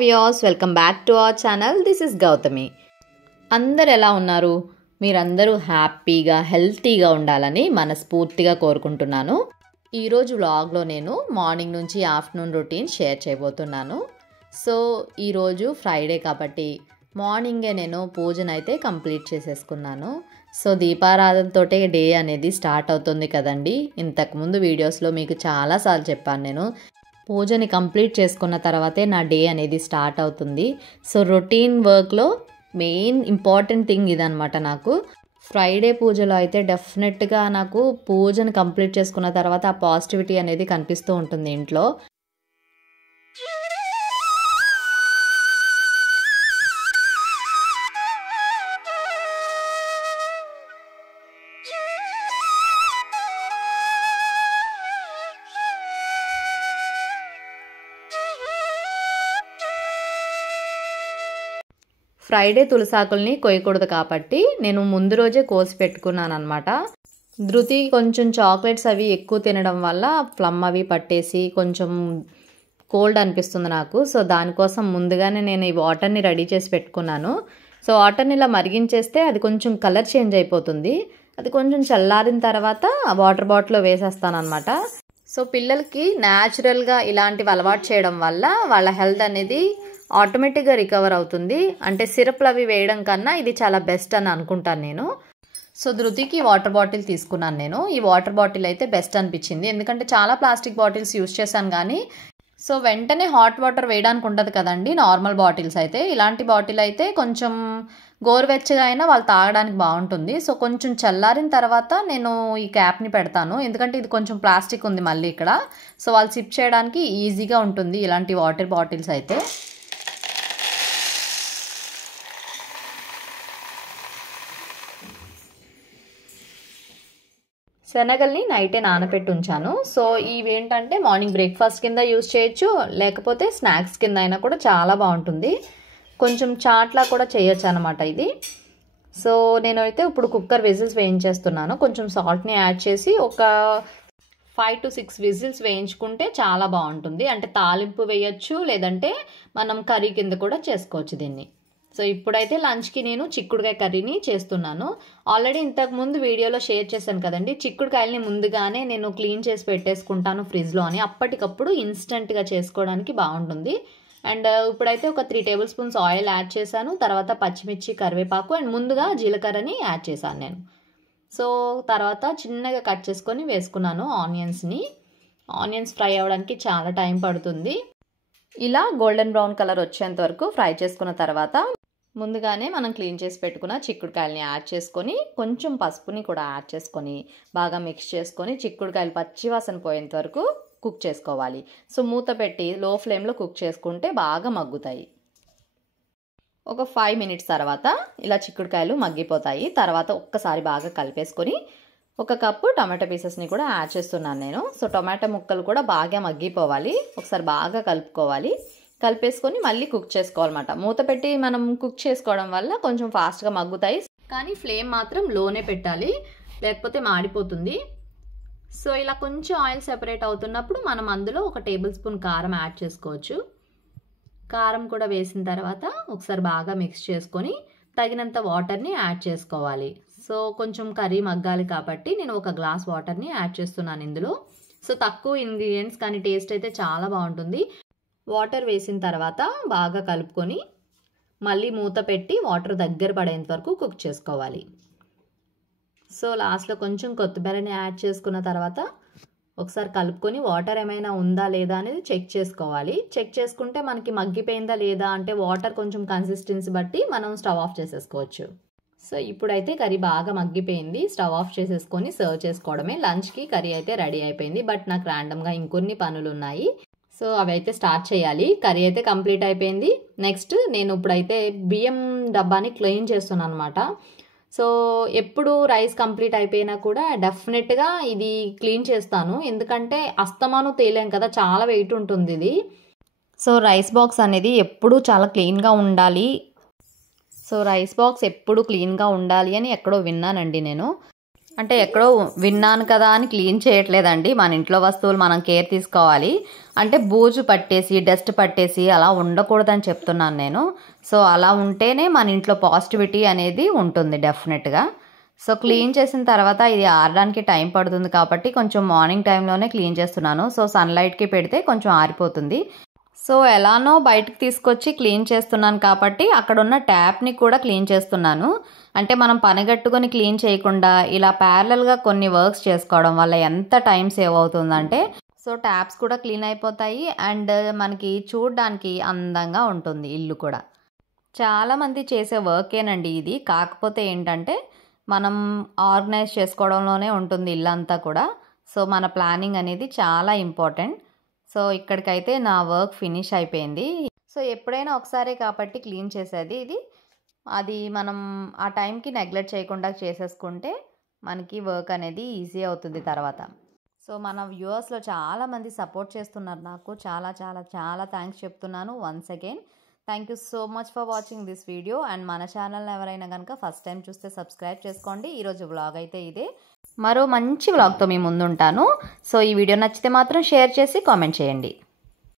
Viewers, welcome back to our channel. This is Gautami. అందరు ఎలా ఉన్నారు? మీరందరూ హ్యాపీగా హెల్తీగా ఉండాలని మనస్ఫూర్తిగా కోరుకుంటున్నాను. ఈరోజు వ్లాగ్లో నేను మార్నింగ్ నుంచి ఆఫ్టర్నూన్ రొటీన్ షేర్ చేయబోతున్నాను. సో ఈరోజు ఫ్రైడే కాబట్టి మార్నింగే నేను పూజనైతే కంప్లీట్ చేసేసుకున్నాను. సో దీపారాధనతోటే డే అనేది స్టార్ట్ అవుతుంది కదండి. ఇంతకుముందు వీడియోస్లో మీకు చాలాసార్లు చెప్పాను, నేను పూజని కంప్లీట్ చేసుకున్న తర్వాతే నా డే అనేది స్టార్ట్ అవుతుంది. సో రొటీన్ వర్క్లో మెయిన్ ఇంపార్టెంట్ థింగ్ ఇదనమాట. నాకు ఫ్రైడే పూజలో అయితే డెఫినెట్గా నాకు పూజని కంప్లీట్ చేసుకున్న తర్వాత ఆ పాజిటివిటీ అనేది కనిపిస్తూ ఉంటుంది ఇంట్లో. ఫ్రైడే తులసాకుల్ని కొయ్యకూడదు కాబట్టి నేను ముందు రోజే కోసి పెట్టుకున్నాను అనమాట. ధృతి కొంచెం చాక్లెట్స్ అవి ఎక్కువ తినడం వల్ల ప్లమ్ అవి పట్టేసి కొంచెం కోల్డ్ అనిపిస్తుంది నాకు. సో దానికోసం ముందుగానే నేను ఈ వాటర్ని రెడీ చేసి పెట్టుకున్నాను. సో వాటర్ని ఇలా మరిగించేస్తే అది కొంచెం కలర్ చేంజ్ అయిపోతుంది. అది కొంచెం చల్లారిన తర్వాత వాటర్ బాటిల్లో వేసేస్తాను అనమాట. సో పిల్లలకి న్యాచురల్గా ఇలాంటివి అలవాటు చేయడం వల్ల వాళ్ళ హెల్త్ అనేది ఆటోమేటిక్గా రికవర్ అవుతుంది. అంటే సిరప్లు అవి వేయడం కన్నా ఇది చాలా బెస్ట్ అని అనుకుంటాను నేను. సో ధృతికి వాటర్ బాటిల్ తీసుకున్నాను నేను. ఈ వాటర్ బాటిల్ అయితే బెస్ట్ అనిపించింది, ఎందుకంటే చాలా ప్లాస్టిక్ బాటిల్స్ యూస్ చేశాను కానీ సో వెంటనే హాట్ వాటర్ వేయడానికి ఉండదు కదండి నార్మల్ బాటిల్స్ అయితే. ఇలాంటి బాటిల్ అయితే కొంచెం గోరువెచ్చగా అయినా వాళ్ళు తాగడానికి బాగుంటుంది. సో కొంచెం చల్లారిన తర్వాత నేను ఈ క్యాప్ని పెడతాను, ఎందుకంటే ఇది కొంచెం ప్లాస్టిక్ ఉంది మళ్ళీ ఇక్కడ. సో వాళ్ళు సిప్ చేయడానికి ఈజీగా ఉంటుంది ఇలాంటి వాటర్ బాటిల్స్ అయితే. శనగల్ని నైటే నానపెట్టి ఉంచాను. సో ఇవి ఏంటంటే మార్నింగ్ బ్రేక్ఫాస్ట్ కింద యూజ్ చేయొచ్చు, లేకపోతే స్నాక్స్ కింద అయినా కూడా చాలా బాగుంటుంది. కొంచెం చాట్లా కూడా చేయొచ్చు అనమాట ఇది. సో నేనైతే ఇప్పుడు కుక్కర్ విజిల్స్ వేయించేస్తున్నాను. కొంచెం సాల్ట్ని యాడ్ చేసి ఒక 5 to 6 విజిల్స్ వేయించుకుంటే చాలా బాగుంటుంది. అంటే తాలింపు వేయచ్చు, లేదంటే మనం కర్రీ కింద కూడా చేసుకోవచ్చు దీన్ని. సో ఇప్పుడైతే లంచ్కి నేను చిక్కుడుకాయ కర్రీని చేస్తున్నాను. ఆల్రెడీ ఇంతకుముందు వీడియోలో షేర్ చేశాను కదండి, చిక్కుడుకాయలని ముందుగానే నేను క్లీన్ చేసి పెట్టేసుకుంటాను ఫ్రిడ్జ్లో అని. అప్పటికప్పుడు ఇన్స్టెంట్గా చేసుకోవడానికి బాగుంటుంది. అండ్ ఇప్పుడైతే ఒక 3 టేబుల్ స్పూన్స్ ఆయిల్ యాడ్ చేశాను. తర్వాత పచ్చిమిర్చి, కరివేపాకు అండ్ ముందుగా జీలకర్రని యాడ్ చేశాను నేను. సో తర్వాత చిన్నగా కట్ చేసుకొని వేసుకున్నాను ఆనియన్స్ని. ఆనియన్స్ ఫ్రై అవ్వడానికి చాలా టైం పడుతుంది. ఇలా గోల్డెన్ బ్రౌన్ కలర్ వచ్చేంత వరకు ఫ్రై చేసుకున్న తర్వాత ముందుగానే మనం క్లీన్ చేసి పెట్టుకున్న చిక్కుడుకాయలని యాడ్ చేసుకొని కొంచెం పసుపుని కూడా యాడ్ చేసుకొని బాగా మిక్స్ చేసుకొని చిక్కుడుకాయలు పచ్చివాసన పోయేంత వరకు కుక్ చేసుకోవాలి. సో మూత పెట్టి లో ఫ్లేమ్లో కుక్ చేసుకుంటే బాగా మగ్గుతాయి. ఒక 5 మినిట్స్ తర్వాత ఇలా చిక్కుడుకాయలు మగ్గిపోతాయి. తర్వాత ఒక్కసారి బాగా కలిపేసుకొని ఒక కప్పు టమాటో పీసెస్ని కూడా యాడ్ చేస్తున్నాను నేను. సో టొమాటో ముక్కలు కూడా బాగా మగ్గిపోవాలి. ఒకసారి బాగా కలుపుకోవాలి. కలిపేసుకొని మళ్ళీ కుక్ చేసుకోవాలన్నమాట. మూత పెట్టి మనం కుక్ చేసుకోవడం వల్ల కొంచెం ఫాస్ట్గా మగ్గుతాయి, కానీ ఫ్లేమ్ మాత్రం లోనే పెట్టాలి, లేకపోతే మాడిపోతుంది. సో ఇలా కొంచెం ఆయిల్ సెపరేట్ అవుతున్నప్పుడు మనం అందులో ఒక టేబుల్ స్పూన్ కారం యాడ్ చేసుకోవచ్చు. కారం కూడా వేసిన తర్వాత ఒకసారి బాగా మిక్స్ చేసుకొని తగినంత వాటర్ని యాడ్ చేసుకోవాలి. సో కొంచెం కర్రీ మగ్గాలి కాబట్టి నేను ఒక గ్లాస్ వాటర్ని యాడ్ చేస్తున్నాను ఇందులో. సో తక్కువ ఇంగ్రీడియంట్స్ కానీ టేస్ట్ అయితే చాలా బాగుంటుంది. వాటర్ వేసిన తర్వాత బాగా కలుపుకొని మళ్ళీ మూత పెట్టి వాటర్ దగ్గర పడేంత వరకు కుక్ చేసుకోవాలి. సో లాస్ట్లో కొంచెం కొత్తిమీరని యాడ్ చేసుకున్న తర్వాత ఒకసారి కలుపుకొని వాటర్ ఏమైనా ఉందా లేదా అనేది చెక్ చేసుకోవాలి. చెక్ చేసుకుంటే మనకి మగ్గిపోయిందా లేదా అంటే వాటర్ కొంచెం కన్సిస్టెన్సీ బట్టి మనం స్టవ్ ఆఫ్ చేసేసుకోవచ్చు. సో ఇప్పుడైతే కర్రీ బాగా మగ్గిపోయింది. స్టవ్ ఆఫ్ చేసేసుకొని సర్వ్ చేసుకోవడమే. లంచ్కి కర్రీ అయితే రెడీ అయిపోయింది. బట్ నాకు ర్యాండమ్గా ఇంకొన్ని పనులు ఉన్నాయి, సో అవి అయితే స్టార్ట్ చేయాలి. కర్రీ అయితే కంప్లీట్ అయిపోయింది. నెక్స్ట్ నేను ఇప్పుడైతే బియ్యం డబ్బాని క్లీన్ చేస్తున్నాను అనమాట. సో ఎప్పుడు రైస్ కంప్లీట్ అయిపోయినా కూడా డెఫినెట్గా ఇది క్లీన్ చేస్తాను, ఎందుకంటే అస్తమానం తేలేం కదా, చాలా వెయిట్ ఉంటుంది ఇది. సో రైస్ బాక్స్ అనేది ఎప్పుడూ చాలా క్లీన్గా ఉండాలి. సో రైస్ బాక్స్ ఎప్పుడు క్లీన్గా ఉండాలి అని ఎక్కడో విన్నానండి నేను. అంటే ఎక్కడో విన్నాను కదా అని క్లీన్ చేయట్లేదండి. మన ఇంట్లో వస్తువులు మనం కేర్ తీసుకోవాలి. అంటే బూజు పట్టేసి డస్ట్ పట్టేసి అలా ఉండకూడదని చెప్తున్నాను నేను. సో అలా ఉంటేనే మన ఇంట్లో పాజిటివిటీ అనేది ఉంటుంది డెఫినెట్గా. సో క్లీన్ చేసిన తర్వాత ఇది ఆరడానికి టైం పడుతుంది కాబట్టి కొంచెం మార్నింగ్ టైంలోనే క్లీన్ చేస్తున్నాను. సో సన్లైట్కి పెడితే కొంచెం ఆరిపోతుంది. సో ఎలానో బయటకు తీసుకొచ్చి క్లీన్ చేస్తున్నాను కాబట్టి అక్కడ ఉన్న ట్యాప్ని కూడా క్లీన్ చేస్తున్నాను. అంటే మనం పనిగట్టుకొని క్లీన్ చేయకుండా ఇలా ప్యారలల్గా కొన్ని వర్క్స్ చేసుకోవడం వల్ల ఎంత టైం సేవ్ అవుతుందంటే సో ట్యాప్స్ కూడా క్లీన్ అయిపోతాయి అండ్ మనకి చూడడానికి అందంగా ఉంటుంది ఇల్లు కూడా. చాలామంది చేసే వర్కేనండి ఇది. కాకపోతే ఏంటంటే మనం ఆర్గనైజ్ చేసుకోవడంలోనే ఉంటుంది ఇల్లంతా కూడా. సో మన ప్లానింగ్ అనేది చాలా ఇంపార్టెంట్. సో ఇక్కడికైతే నా వర్క్ ఫినిష్ అయిపోయింది. సో ఎప్పుడైనా ఒకసారే కాబట్టి క్లీన్ చేసేది ఇది. అది మనం ఆ టైంకి నెగ్లెక్ట్ చేయకుండా చేసేసుకుంటే మనకి వర్క్ అనేది ఈజీ అవుతుంది తర్వాత. సో మన వ్యూవర్స్లో చాలామంది సపోర్ట్ చేస్తున్నారు నాకు. చాలా చాలా చాలా థ్యాంక్స్ చెప్తున్నాను once again. Thank you so much for watching this video. And మన ఛానల్ని ఎవరైనా కనుక ఫస్ట్ టైం చూస్తే సబ్స్క్రైబ్ చేసుకోండి. ఈరోజు వ్లాగ్ అయితే ఇదే. మరో మంచి వ్లాగ్తో మీ ముందుంటాను. సో ఈ వీడియో నచ్చితే మాత్రం షేర్ చేసి కామెంట్ చేయండి.